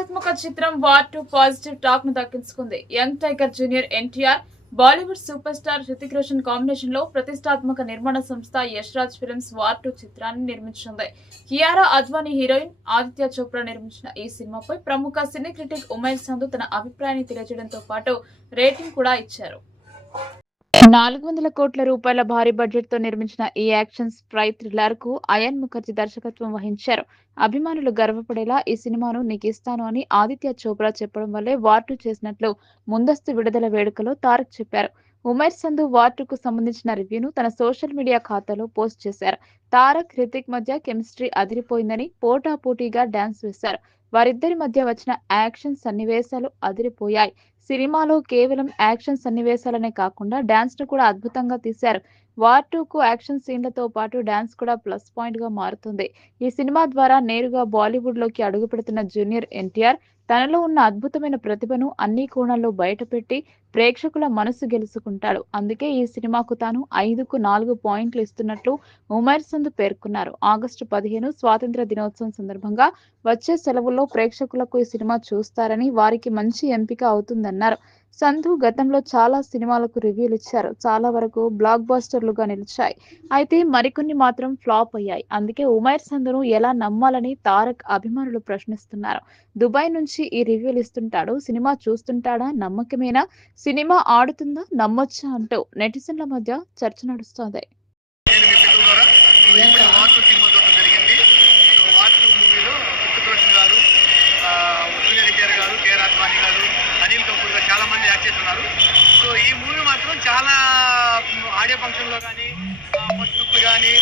ప్రతిష్టాత్మక చిత్రం war to positive టాక్ను దక్కించుకుంది. Young tiger junior NTR Bollywood super star Hrithik Roshan కాంబినేషన్లో ప్రతిష్టాత్మక నిర్మాణ సంస్థ యశ్రాజ్ ఫిల్మ్స్ వార్ టూ చిత్రాన్ని నిర్మించింది. కియారా అద్వానీ హీరోయిన్ ఆదిత్య చోప్రా నిర్మించిన ఈ సినిమాపై ప్రముఖ సినీ క్రిటిక్ ఉమేష్ సంధు తన అభిప్రాయాన్ని తెలియజేయడంతో పాటు రేటింగ్ కూడా ఇచ్చారు. నాలుగు వందల కోట్ల రూపాయల భారీ బడ్జెట్తో నిర్మించిన ఈ యాక్షన్ స్ప్రై థ్రిల్లర్కు అయన్ ముఖర్జీ దర్శకత్వం వహించారు. అభిమానులు గర్వపడేలా ఈ సినిమాను నీకు ఇస్తాను అని ఆదిత్య చోప్రా చెప్పడం వల్లే వార్టు చేసినట్లు ముందస్తు విడుదల వేడుకలో తారక్ చెప్పారు. ఉమేర్ సంధు వార్టుకు సంబంధించిన రివ్యూను తన సోషల్ మీడియా ఖాతాలో పోస్ట్ చేశారు. తారక్ హృతిక్ మధ్య కెమిస్ట్రీ అదిరిపోయిందని పోటాపోటీగా డాన్స్ వేశారు. వారిద్దరి మధ్య వచ్చిన యాక్షన్ సన్నివేశాలు అదిరిపోయాయి. సినిమాలో కేవలం యాక్షన్ సన్నివేశాలనే కాకుండా డాన్స్ను కూడా అద్భుతంగా తీశారు. వార్ టూ కు యాక్షన్ సీన్లతో పాటు డాన్స్ కూడా ప్లస్ పాయింట్గా మారుతుంది. ఈ సినిమా ద్వారా నేరుగా బాలీవుడ్లోకి అడుగుపెడుతున్న జూనియర్ ఎన్టీఆర్ తనలో ఉన్న అద్భుతమైన ప్రతిభను అన్ని కోణాల్లో బయటపెట్టి ప్రేక్షకుల మనసు గెలుచుకుంటాడు. అందుకే ఈ సినిమాకు తాను ఐదుకు నాలుగు పాయింట్లు ఇస్తున్నట్లు ఉమైర్ సందు పేర్కొన్నారు. ఆగస్టు పదిహేను స్వాతంత్ర దినోత్సవం సందర్భంగా వచ్చే సెలవుల్లో ప్రేక్షకులకు ఈ సినిమా చూస్తారని వారికి మంచి ఎంపిక అవుతుందన్నారు. సంధు గతంలో చాలా సినిమాలకు రివ్యూలు ఇచ్చారు. చాలా వరకు బ్లాక్ బాస్టర్లుగా నిలిచాయి. అయితే మరికొన్ని మాత్రం ఫ్లాప్ అయ్యాయి. అందుకే ఉమైర్ సంధును ఎలా నమ్మాలని తారక్ అభిమానులు ప్రశ్నిస్తున్నారు. దుబాయ్ నుంచి ఈ రివ్యూలు ఇస్తుంటాడు. సినిమా చూస్తుంటాడా? నమ్మకమేనా? సినిమా ఆడుతుందా? నమ్మొచ్చా? అంటూ నెటిజన్ల మధ్య చర్చ నడుస్తోంది నేను మీ పిల్లల ద్వారా ఇప్పుడు వార్ టూ సినిమా చూడడం జరిగింది సో వార్ టూ మూవీలో రుతిక్ రోషన్ గారు ఆ, సూర్య ఎన్టీఆర్ గారు కేఆర్ అద్వానీ గారు అనిల్ కపూర్ గారు చాలా మంది యాక్ట్ చేస్తున్నారు సో ఈ మూవీ మాత్రం చాలా ఆడియో ఫంక్షన్లో కానీ ఫస్ట్ కానీ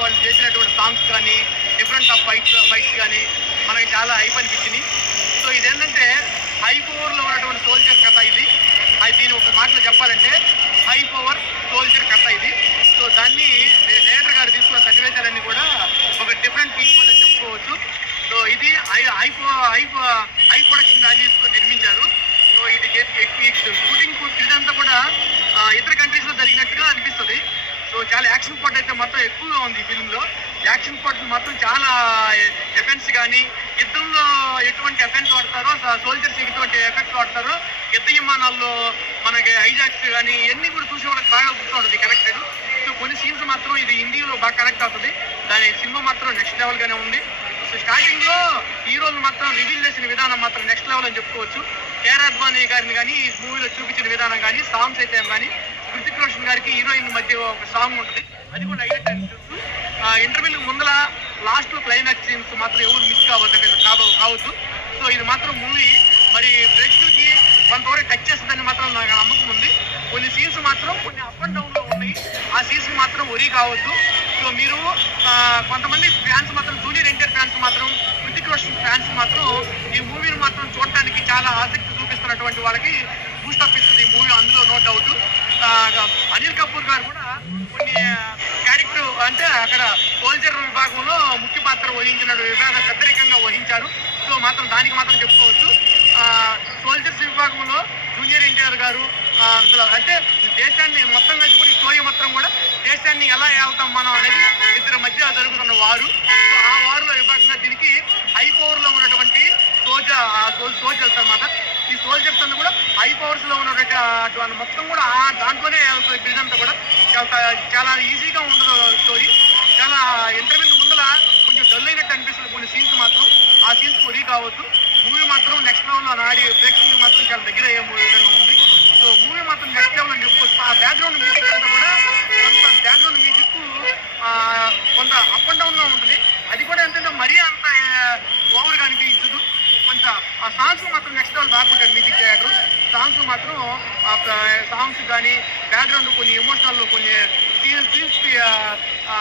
వాళ్ళు చేసినటువంటి సాంగ్స్ కానీ డిఫరెంట్ ఆఫ్ ఫైట్స్ ఫైట్స్ కానీ మనకి చాలా హైప్ అనిపించింది సో ఇదేంటంటే హై పవర్లో ఉన్నటువంటి సోల్జర్ కథ ఇది. అది దీని ఒక మాటలో చెప్పాలంటే హై పవర్ సోల్జర్ కథ ఇది. సో దాన్ని డైరెక్టర్ గారు తీసుకున్న సన్నివేశాలన్నీ కూడా ఒక డిఫరెంట్ పీపుల్ అని చెప్పుకోవచ్చు. సో ఇది high high high high production వాల్యూస్తో నిర్మించారు. సో ఇది షూటింగ్ ఇదంతా కూడా ఇతర ఇతర కంట్రీస్లో జరిగినట్టుగా అనిపిస్తుంది. సో చాలా యాక్షన్ పార్ట్ అయితే మొత్తం ఎక్కువగా ఉంది ఈ ఫిల్మ్లో. యాక్షన్ పార్ట్ మాత్రం చాలా ఎఫెన్స్ కానీ యుద్ధంలో ఎటువంటి ఎఫెన్స్ వాడతారో సోల్జర్స్ ఎటువంటి ఎఫెక్ట్స్ వాడతారో యుద్ధ విమానాల్లో మనకి హైజాక్స్ కానీ ఇవన్నీ కూడా చూసి వాళ్ళకి బాగా గుర్తుంటుంది కనెక్టెడ్ సో కొన్ని సీన్స్ మాత్రం ఇది హిందీలో బాగా కనెక్ట్ అవుతుంది. దాని సినిమా మాత్రం నెక్స్ట్ లెవెల్గానే ఉంది. సో స్టార్టింగ్లో హీరోలు మాత్రం రివీల్ చేసిన విధానం మాత్రం నెక్స్ట్ లెవెల్ అని చెప్పుకోవచ్చు. కేఆర్ అద్వానీ గారిని కానీ ఈ మూవీలో చూపించిన విధానం కానీ సాంగ్స్ అయితే కానీ హృతిక్ రోషన్ గారికి హీరోయిన్ మధ్య ఒక సాంగ్ ఉంటుంది. అది కూడా హైలైట్ ఇంటర్వ్యూలకు ముందల లాస్ట్ క్లైమాక్స్ సీన్స్ మాత్రం ఎవరు మిస్ కావద్దు కావద్దు. సో ఇది మాత్రం మూవీ మరి ప్రేక్షకులకి కొంతవరకు టచ్ చేస్తుందని మాత్రం నాకు నమ్మకం ఉంది. కొన్ని సీన్స్ మాత్రం కొన్ని అప్ అండ్ డౌన్లో ఉన్నాయి. ఆ సీన్స్ మాత్రం ఒరి కావద్దు. సో మీరు కొంతమంది ఫ్యాన్స్ మాత్రం జూనియర్ ఎన్టీఆర్ ఫ్యాన్స్ మాత్రం హృతిక్ రోషన్ ఫ్యాన్స్ మాత్రం ఈ మూవీని మాత్రం చూడటానికి చాలా ఆసక్తి చేస్తున్నటువంటి వాళ్ళకి బూస్ట్ అప్ ఇస్తుంది ఈ మూవీ అందులో నో డౌట్ అనిల్ కపూర్ గారు కూడా కొన్ని క్యారెక్టర్ అంటే అక్కడ సోల్జర్ విభాగంలో ముఖ్య పాత్ర వహించిన విభాగ వ్యతిరేకంగా వహించారు. సో మాత్రం దానికి మాత్రం చెప్పుకోవచ్చు. సోల్జర్స్ విభాగంలో జూనియర్ ఎన్టీఆర్ గారు అసలు అంటే దేశాన్ని మొత్తం కలిసి కూడా మాత్రం స్టోరీ మొత్తం కూడా దేశాన్ని ఎలా వెళ్తాం మనం అనేది ఇద్దరి మధ్య జరుగుతున్న వారు. సో ఆ వారులో విభాగంగా దీనికి హై పవర్లో ఉన్నటువంటి సోల్జర్ సోల్జర్స్ అన్నమాట ఈ సోల్జర్స్ అన్ని కూడా హై పవర్స్లో ఉన్నటువంటి అటువంటి మొత్తం కూడా ఆ దాంట్లోనే వెళ్తుంది అంతా కూడా చాలా చాలా ఈజీగా ఉండదు స్టోరీ చాలా ఇంటర్వ్యూ ముందర కొంచెం డల్ అయినట్టు అనిపిస్తుంది కొన్ని సీన్స్ మాత్రం. ఆ సీన్స్ కొరీ కావచ్చు. మూవీ మాత్రం నెక్స్ట్ లెవెల్లో నాడి ప్రేక్షకులు మాత్రం చాలా దగ్గర అయ్యే విధంగా ఉంది. సో మూవీ మాత్రం నెక్స్ట్ లెవెల్ అని చెప్పుకోవచ్చు. ఆ బ్యాక్గ్రౌండ్ మ్యూజిక్ అంతా కూడా కొంత బ్యాక్గ్రౌండ్ మ్యూజిక్ కొంత అప్ అండ్ డౌన్గా ఉంటుంది. అది కూడా ఏంటంటే మరీ అంత ఓవర్గా అనిపించదు. కొంత ఆ సాంగ్స్ మాత్రం నెక్స్ట్ లెవెల్ బాగా సాంగ్స్ మాత్రం సాంగ్స్ కానీ బ్యాక్గ్రౌండ్ కొన్ని ఎమోషనల్ కొన్ని సీన్స్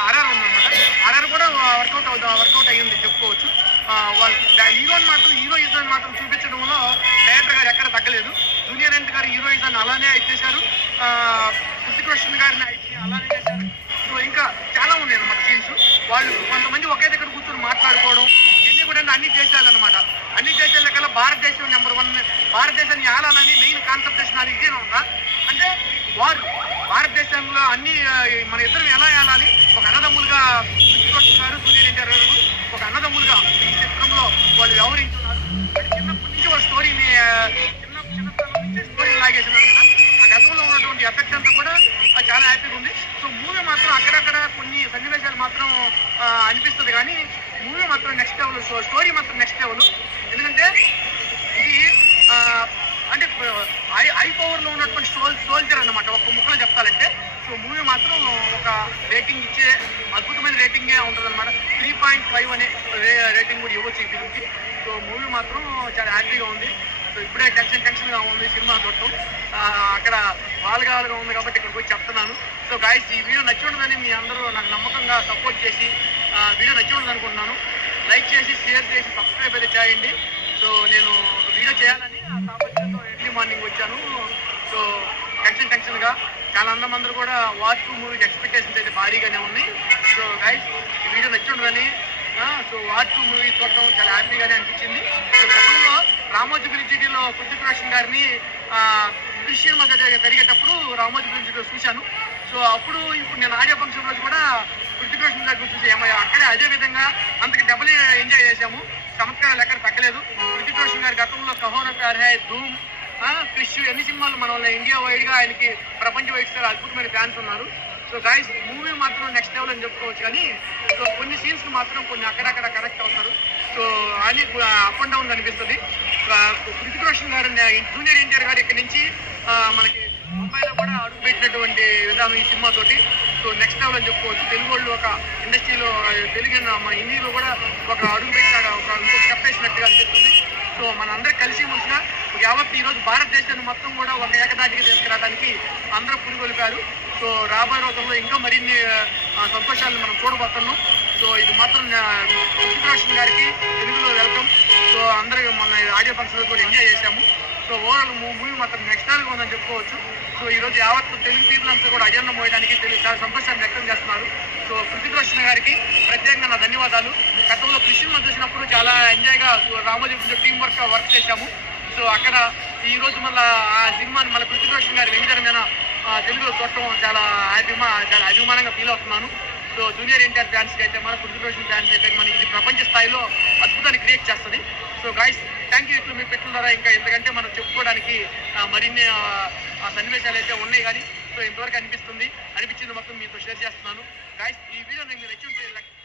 అరర్ ఉందన్నమాట. అరర్ కూడా వర్కౌట్ అవుతా వర్కౌట్ అయ్యింది చెప్పుకోవచ్చు. హీరోని మాత్రం హీరోయిజం మాత్రం చూపించడంలో డైరెక్టర్ గారు ఎక్కడ తగ్గలేదు. జూనియర్ ఎన్టీ గారు హీరోయిజాన్ని అలానే ఇచ్చేశారు కృష్ణ గారిని అలానే చేశారు. సో ఇంకా చాలా ఉన్నాయి అనమాట సీన్స్ వాళ్ళు కొంతమంది ఒకే దగ్గర కూర్చొని మాట్లాడుకోవడం ఇవన్నీ కూడా అన్ని చేసేయాలన్నమాట అన్ని దేశాల కల్లా భారతదేశం నెంబర్ వన్ భారతదేశాన్ని ఆడాలని మెయిన్ కాన్సన్ట్రేషన్ అది ఇదే ఉందా అంటే వారు భారతదేశంలో అన్ని మన ఇద్దరు ఎలా ఆడాలి ఒక అన్నదమ్ములుగా గారు సూర్యరెడ్డి గారు ఒక అన్నదమ్ములుగా ఈ చిత్రంలో వాళ్ళు వ్యవహరించున్నారు. చిన్నప్పటి నుంచి వాళ్ళ స్టోరీని చిన్న చిన్నతనం నుంచి స్టోరీ లాగేసినారు ఆ గతంలో ఉన్నటువంటి ఎఫెక్ట్ అంతా కూడా చాలా హ్యాపీగా ఉంది. సో మూవీ మాత్రం అక్కడక్కడ కొన్ని సన్నివేశాలు మాత్రం అనిపిస్తుంది. కానీ మాత్రం నెక్స్ట్ లెవెల్ స్టోరీ మాత్రం నెక్స్ట్ లెవెల్ ఎందుకంటే ఇది అంటే ఐ ఐ పవర్లో ఉన్నటువంటి సోల్ సోల్జర్ అనమాట ఒక ముక్కలో చెప్పాలంటే సో మూవీ మాత్రం ఒక రేటింగ్ ఇచ్చే అద్భుతమైన రేటింగే ఉంటుంది అనమాట త్రీ పాయింట్ ఫైవ్ అనే రేటింగ్ కూడా ఇవ్వచ్చు ఈ ఫిల్మ్కి. సో మూవీ మాత్రం చాలా హ్యాపీగా ఉంది. సో ఇప్పుడే టెన్షన్ టెన్షన్గా ఉంది సినిమా చూడటం అక్కడ బాలగాలుగా ఉంది కాబట్టి ఇక్కడికి వచ్చి చెప్తున్నాను. సో గాయస్ ఈ వీడియో నచ్చి ఉండదని మీ అందరూ నాకు నమ్మకంగా సపోర్ట్ చేసి వీడియో నచ్చి ఉండదు అనుకుంటున్నాను లైక్ చేసి షేర్ చేసి సబ్స్క్రైబ్ అయితే చేయండి. సో నేను ఒక వీడియో చేయాలని ఆ తాపత్రయంతో ఎర్లీ మార్నింగ్ వచ్చాను. సో టెన్షన్ టెన్షన్గా చాలా అందమందరూ కూడా వాచ్ మూవీకి ఎక్స్పెక్టేషన్స్ అయితే భారీగానే ఉన్నాయి. సో గైస్ ఈ వీడియో నచ్చుండదని సో వాచ్ మూవీ చూడటం చాలా హ్యాపీగానే అనిపించింది. సో గతంలో రామోజీ బ్రిడ్జిలో పృథ్వీ రోషన్ గారిని ఆ, క్రిస్టియన్ మధ్య జరిగేటప్పుడు రామోజీ గురించి చూశాను. సో అప్పుడు ఇప్పుడు నేను ఆడియో ఫంక్షన్ రోజు కూడా పృథ్వీ రోషన్ గారి గురించి చూసి ఏమయ్యా అక్కడే అదే విధంగా అంతకు డబుల్ ఎంజాయ్ చేశాము. చమత్కారాలు ఎక్కడ తగ్గలేదు. పృథ్వీ రోషన్ గారి గతంలో కహోన ప్యార్ హై ధూమ్ క్రిష్ ఎన్ని సినిమాలు మన వల్ల ఇండియా వైడ్గా ఆయనకి ప్రపంచ వైడ్ సార్ అద్భుతమైన ఫ్యాన్స్ ఉన్నారు. సో గాయస్ మూవీ మాత్రం నెక్స్ట్ లెవెల్ అని చెప్పుకోవచ్చు కానీ సో కొన్ని సీన్స్ మాత్రం కొన్ని అక్కడక్కడ కరెక్ట్ అవుతారు. సో అని అప్ అండ్ డౌన్ కనిపిస్తుంది కృతిక్ రోషన్ గారు జూనియర్ ఎన్టీఆర్ గారు ఇక్కడ నుంచి మనకి ముంబైలో కూడా అడుగు పెట్టినటువంటి విధానం ఈ సినిమా తోటి సో నెక్స్ట్ లెవెల్ అని చెప్పుకోవచ్చు. తెలుగు వాళ్ళు ఒక ఇండస్ట్రీలో తెలుగు మన హిందీలో కూడా ఒక అడుగు పెట్టాడు ఒక ఇంకొక స్టెప్ వేసినట్టుగా అనిపిస్తుంది. సో మనందరం కలిసి ముందుగా యావత్ ఈ రోజు భారతదేశాన్ని మొత్తం కూడా ఒక ఏకదాటికి తీసుకురావడానికి అందరూ పురుగొలిపారు సో రాబోయే రోజుల్లో ఇంకా మరిన్ని సంతోషాలను మనం చూడబోతున్నాం. సో ఇది మాత్రం ఋతిక్ రోషన్ గారికి తెలుగులో వెల్కమ్. సో అందరూ మన ఆడియో ఫంక్షన్ కూడా ఎంజాయ్ చేశాము. సో ఓవరాల్ మూవీ మాత్రం నెక్స్ట్ ఉందని చెప్పుకోవచ్చు. సో ఈ రోజు యావత్ తెలుగు పీపుల్ అంతా కూడా అజెండా మోయడానికి తెలుగు చాలా సంతోషాన్ని వ్యక్తం చేస్తున్నారు. సో పృథ్వీ రోషన్ గారికి ప్రత్యేకంగా నా ధన్యవాదాలు. గతంలో కృష్ణ చూసినప్పుడు చాలా ఎంజాయ్గా రామోజీ టీం వర్క్ వర్క్ చేశాము. సో అక్కడ ఈ రోజు మళ్ళీ ఆ సినిమాని మళ్ళీ కృతిక్ రోషన్ గారి వెంకటర మీద తెలుగులో చూడటం చాలా అభిమా చాలా అభిమానంగా ఫీల్ అవుతున్నాను. సో జూనియర్ ఎన్టీఆర్ ఫ్యాన్స్కి అయితే మన పృథ్వీ రోషన్ ఫ్యాన్స్ అయితే మన ఇది ప్రపంచ స్థాయిలో అద్భుతాన్ని క్రియేట్ చేస్తుంది. సో గాయస్ థ్యాంక్ యూ ఇట్లు మీ పెట్టిన ద్వారా ఇంకా ఎందుకంటే మనం చెప్పుకోవడానికి మరిన్ని ఆ, సన్నివేశాలు అయితే ఉన్నాయి కానీ సో ఇంతవరకు అనిపిస్తుంది. అనిపించింది మొత్తం మీతో షేర్ చేస్తున్నాను. గాయస్ ఈ వీడియో నేను నచ్చి